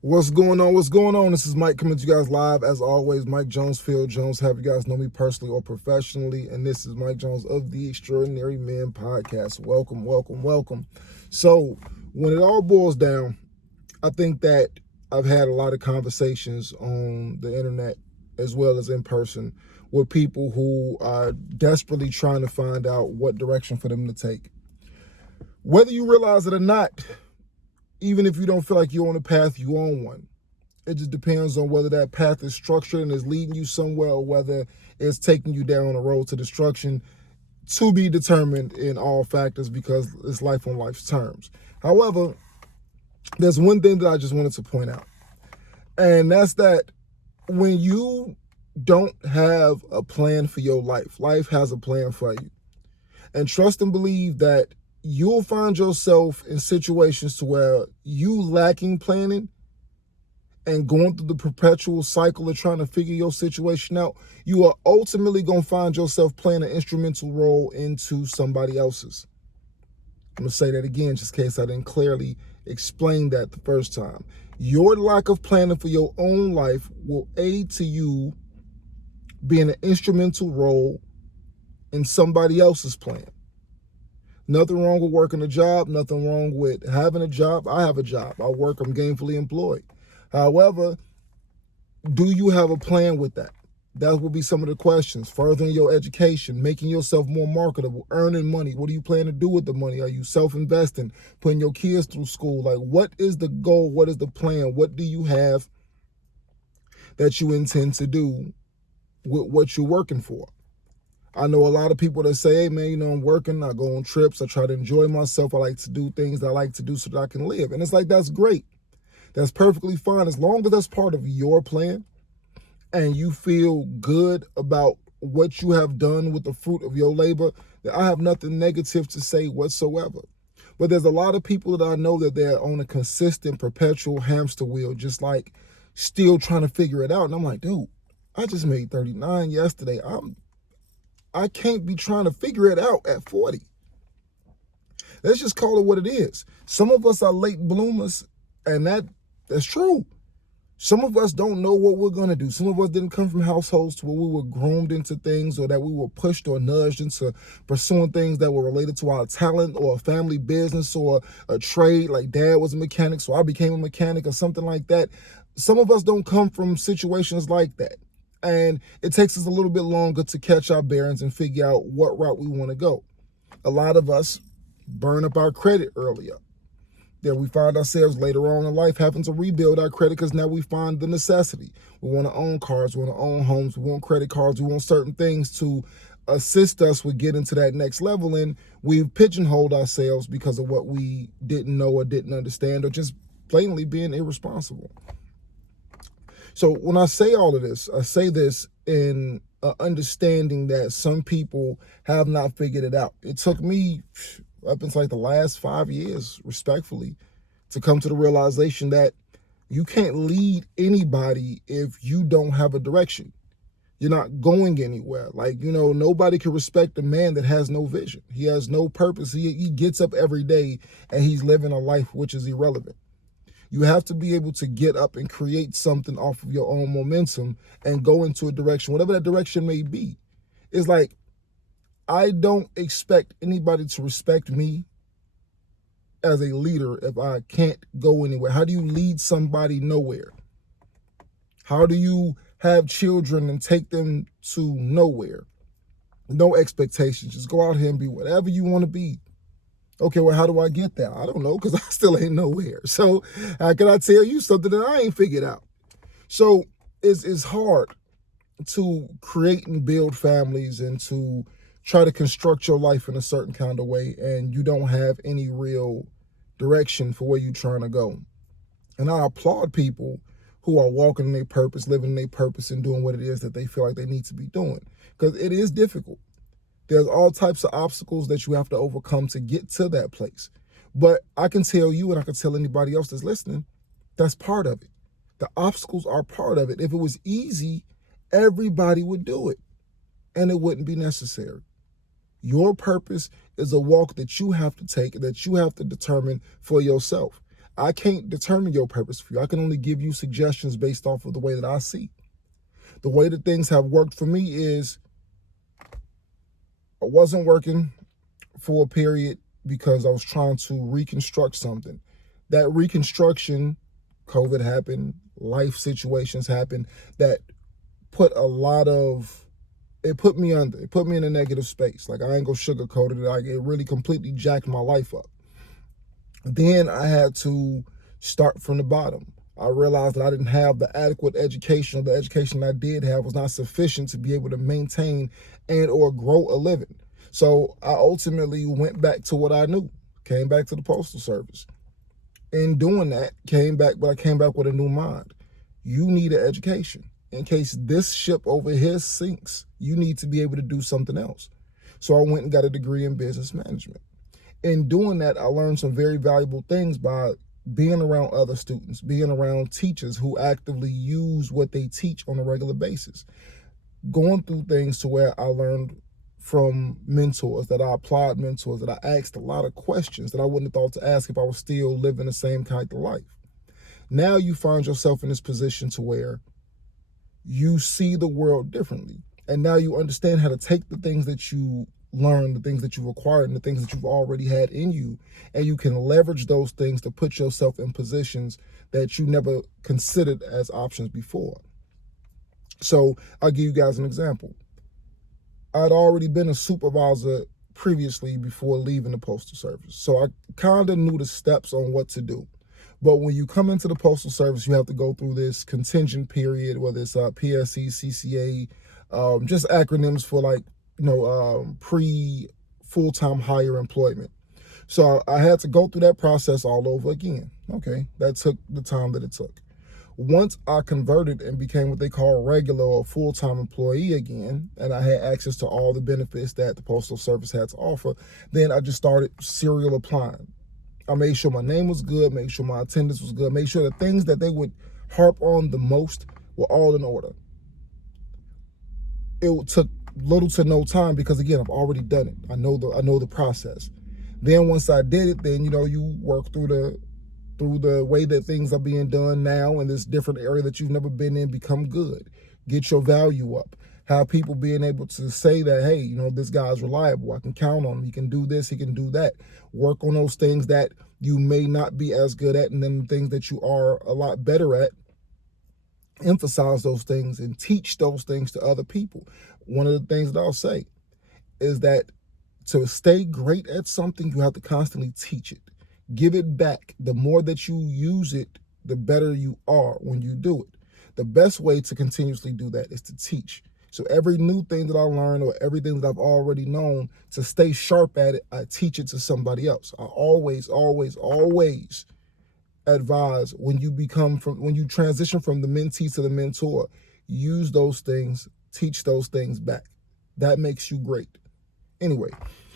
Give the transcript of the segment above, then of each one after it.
What's going on? What's going on? This is Mike coming to you guys live as always. Mike Jones, Phil Jones. Have you guys know me personally or professionally? And this is Mike Jones of the Extraordinary Men Podcast. Welcome, welcome, welcome. So, when it all boils down, I think that I've had a lot of conversations on the internet as well as in person with people who are desperately trying to find out what direction for them to take. Whether you realize it or not, even if you don't feel like you're on a path, you're on one. It just depends on whether that path is structured and is leading you somewhere or whether it's taking you down a road to destruction, to be determined in all factors because it's life on life's terms. However, there's one thing that I just wanted to point out, and that's that when you don't have a plan for your life, life has a plan for you. And trust and believe that you'll find yourself in situations to where you lacking planning and going through the perpetual cycle of trying to figure your situation out, you are ultimately going to find yourself playing an instrumental role into somebody else's. I'm going to say that again, just in case I didn't clearly explain that the first time. Your lack of planning for your own life will aid to you being an instrumental role in somebody else's plan. Nothing wrong with working a job, nothing wrong with having a job. I have a job. I work, I'm gainfully employed. However, do you have a plan with that? That will be some of the questions. Furthering your education, making yourself more marketable, earning money. What do you plan to do with the money? Are you self-investing, putting your kids through school? Like, what is the goal? What is the plan? What do you have that you intend to do with what you're working for? I know a lot of people that say, hey, man, I'm working, I go on trips, I try to enjoy myself, I like to do things that I like to do so that I can live. And it's like, that's great. That's perfectly fine as long as that's part of your plan and you feel good about what you have done with the fruit of your labor. That I have nothing negative to say whatsoever. But there's a lot of people that I know that they're on a consistent, perpetual hamster wheel, just like still trying to figure it out. And I'm like, dude, I just made 39 yesterday. I can't be trying to figure it out at 40. Let's just call it what it is. Some of us are late bloomers, and that's true. Some of us don't know what we're going to do. Some of us didn't come from households to where we were groomed into things or that we were pushed or nudged into pursuing things that were related to our talent or a family business or a trade. Like dad was a mechanic, so I became a mechanic or something like that. Some of us don't come from situations like that. And it takes us a little bit longer to catch our bearings and figure out what route we want to go. A lot of us burn up our credit earlier. Then we find ourselves later on in life having to rebuild our credit because now we find the necessity. We want to own cars, we want to own homes, we want credit cards, we want certain things to assist us with getting to that next level. And we've pigeonholed ourselves because of what we didn't know or didn't understand or just blatantly being irresponsible. So when I say all of this, I say this in understanding that some people have not figured it out. It took me up until like the last 5 years, respectfully, to come to the realization that you can't lead anybody if you don't have a direction. You're not going anywhere. Like, nobody can respect a man that has no vision. He has no purpose. He gets up every day and he's living a life which is irrelevant. You have to be able to get up and create something off of your own momentum and go into a direction, whatever that direction may be. It's like, I don't expect anybody to respect me as a leader if I can't go anywhere. How do you lead somebody nowhere? How do you have children and take them to nowhere? No expectations. Just go out here and be whatever you want to be. Okay, well, how do I get there? I don't know, because I still ain't nowhere. So how can I tell you something that I ain't figured out? So it's hard to create and build families and to try to construct your life in a certain kind of way, and you don't have any real direction for where you're trying to go. And I applaud people who are walking in their purpose, living in their purpose, and doing what it is that they feel like they need to be doing, because it is difficult. There's all types of obstacles that you have to overcome to get to that place. But I can tell you, and I can tell anybody else that's listening, that's part of it. The obstacles are part of it. If it was easy, everybody would do it, and it wouldn't be necessary. Your purpose is a walk that you have to take, that you have to determine for yourself. I can't determine your purpose for you. I can only give you suggestions based off of the way that I see. The way that things have worked for me is I wasn't working for a period because I was trying to reconstruct something. That reconstruction, COVID happened, life situations happened that put a lot of, it put me under, it put me in a negative space. Like, I ain't gonna sugarcoat it. Like, it really completely jacked my life up. Then I had to start from the bottom. I realized that I didn't have the adequate education, or the education I did have was not sufficient to be able to maintain and or grow a living. So I ultimately went back to what I knew, came back to the Postal Service. In doing that, but I came back with a new mind. You need an education. In case this ship over here sinks, you need to be able to do something else. So I went and got a degree in business management. In doing that, I learned some very valuable things by being around other students, being around teachers who actively use what they teach on a regular basis, going through things to where I learned from mentors, that I applied mentors, that I asked a lot of questions that I wouldn't have thought to ask if I was still living the same kind of life. Now you find yourself in this position to where you see the world differently. And now you understand how to take the things that you learn, the things that you've acquired, and the things that you've already had in you, and you can leverage those things to put yourself in positions that you never considered as options before. So I'll give you guys an example. I'd already been a supervisor previously before leaving the Postal Service. So I kind of knew the steps on what to do. But when you come into the Postal Service, you have to go through this contingent period, whether it's PSE, CCA, just acronyms for like, pre-full-time hire employment. So I had to go through that process all over again. Okay, that took the time that it took. Once I converted and became what they call regular or full-time employee again, and I had access to all the benefits that the Postal Service had to offer, then I just started serial applying. I made sure my name was good, made sure my attendance was good, made sure the things that they would harp on the most were all in order. It took little to no time because, again, I've already done it. I know the process. Then once I did it, then you work through the way that things are being done now in this different area that you've never been in, become good, get your value up, have people being able to say that, hey, this guy's reliable, I can count on him, he can do this, he can do that. Work on those things that you may not be as good at, and then the things that you are a lot better at, emphasize those things and teach those things to other people. One of the things that I'll say is that to stay great at something, you have to constantly teach it. Give it back. The more that you use it, the better you are when you do it. The best way to continuously do that is to teach. So every new thing that I learn, or everything that I've already known, to stay sharp at it, I teach it to somebody else. I always advise when you transition from the mentee to the mentor, use those things, teach those things back. That makes you great. Anyway,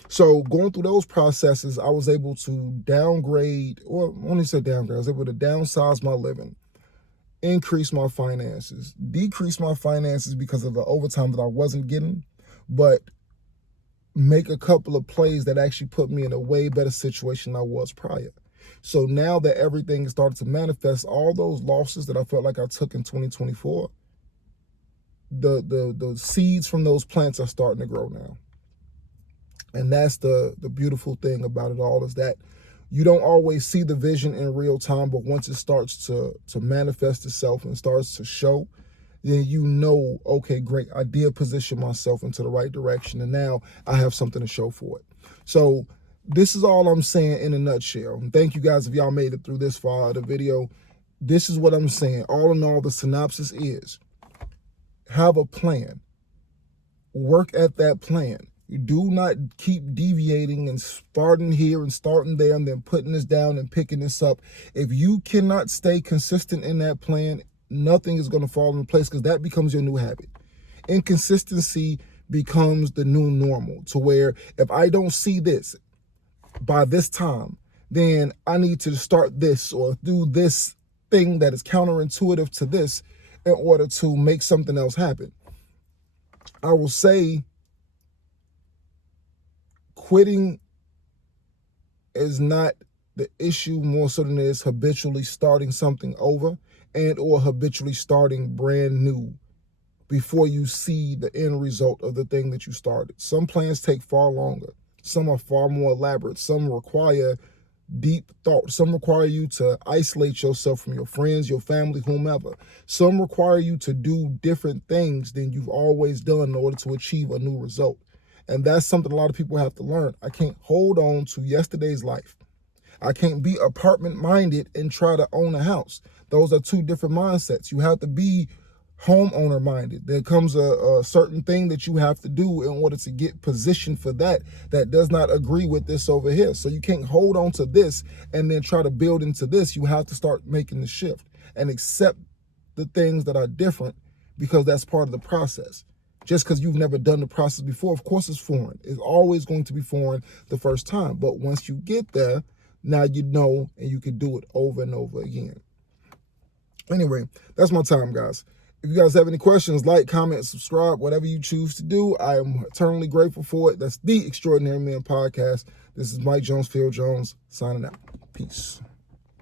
so going through those processes, I was able to downgrade, or when I say downgrade, I was able to downsize my living, increase my finances, decrease my finances because of the overtime that I wasn't getting, but make a couple of plays that actually put me in a way better situation than I was prior. So now that everything is starting to manifest, all those losses that I felt like I took in 2024, the seeds from those plants are starting to grow now. And that's the beautiful thing about it all, is that you don't always see the vision in real time, but once it starts to manifest itself and starts to show, then okay, great, I did position myself into the right direction, and now I have something to show for it. So this is all I'm saying in a nutshell. And thank you guys if y'all made it through this far of the video. This is what I'm saying. All in all, the synopsis is, have a plan. Work at that plan. You do not keep deviating and starting here and starting there and then putting this down and picking this up. If you cannot stay consistent in that plan, nothing is going to fall into place, because that becomes your new habit. Inconsistency becomes the new normal, to where if I don't see this by this time, then I need to start this or do this thing that is counterintuitive to this in order to make something else happen. I will say quitting is not the issue more so than it is habitually starting something over and or habitually starting brand new before you see the end result of the thing that you started. Some plans take far longer. Some are far more elaborate. Some require deep thought. Some require you to isolate yourself from your friends, your family, whomever. Some require you to do different things than you've always done in order to achieve a new result. And that's something a lot of people have to learn. I can't hold on to yesterday's life. I can't be apartment minded and try to own a house. Those are two different mindsets. You have to be homeowner minded. There comes a certain thing that you have to do in order to get positioned for that does not agree with this over here. So you can't hold on to this and then try to build into this. You have to start making the shift and accept the things that are different, because that's part of the process. Just because you've never done the process before, of course it's foreign. It's always going to be foreign the first time. But once you get there, now you know, and you can do it over and over again. Anyway, that's my time, guys. If you guys have any questions, like, comment, subscribe, whatever you choose to do. I am eternally grateful for it. That's the Extraordinary Man Podcast. This is Mike Jones, Phil Jones, signing out. Peace.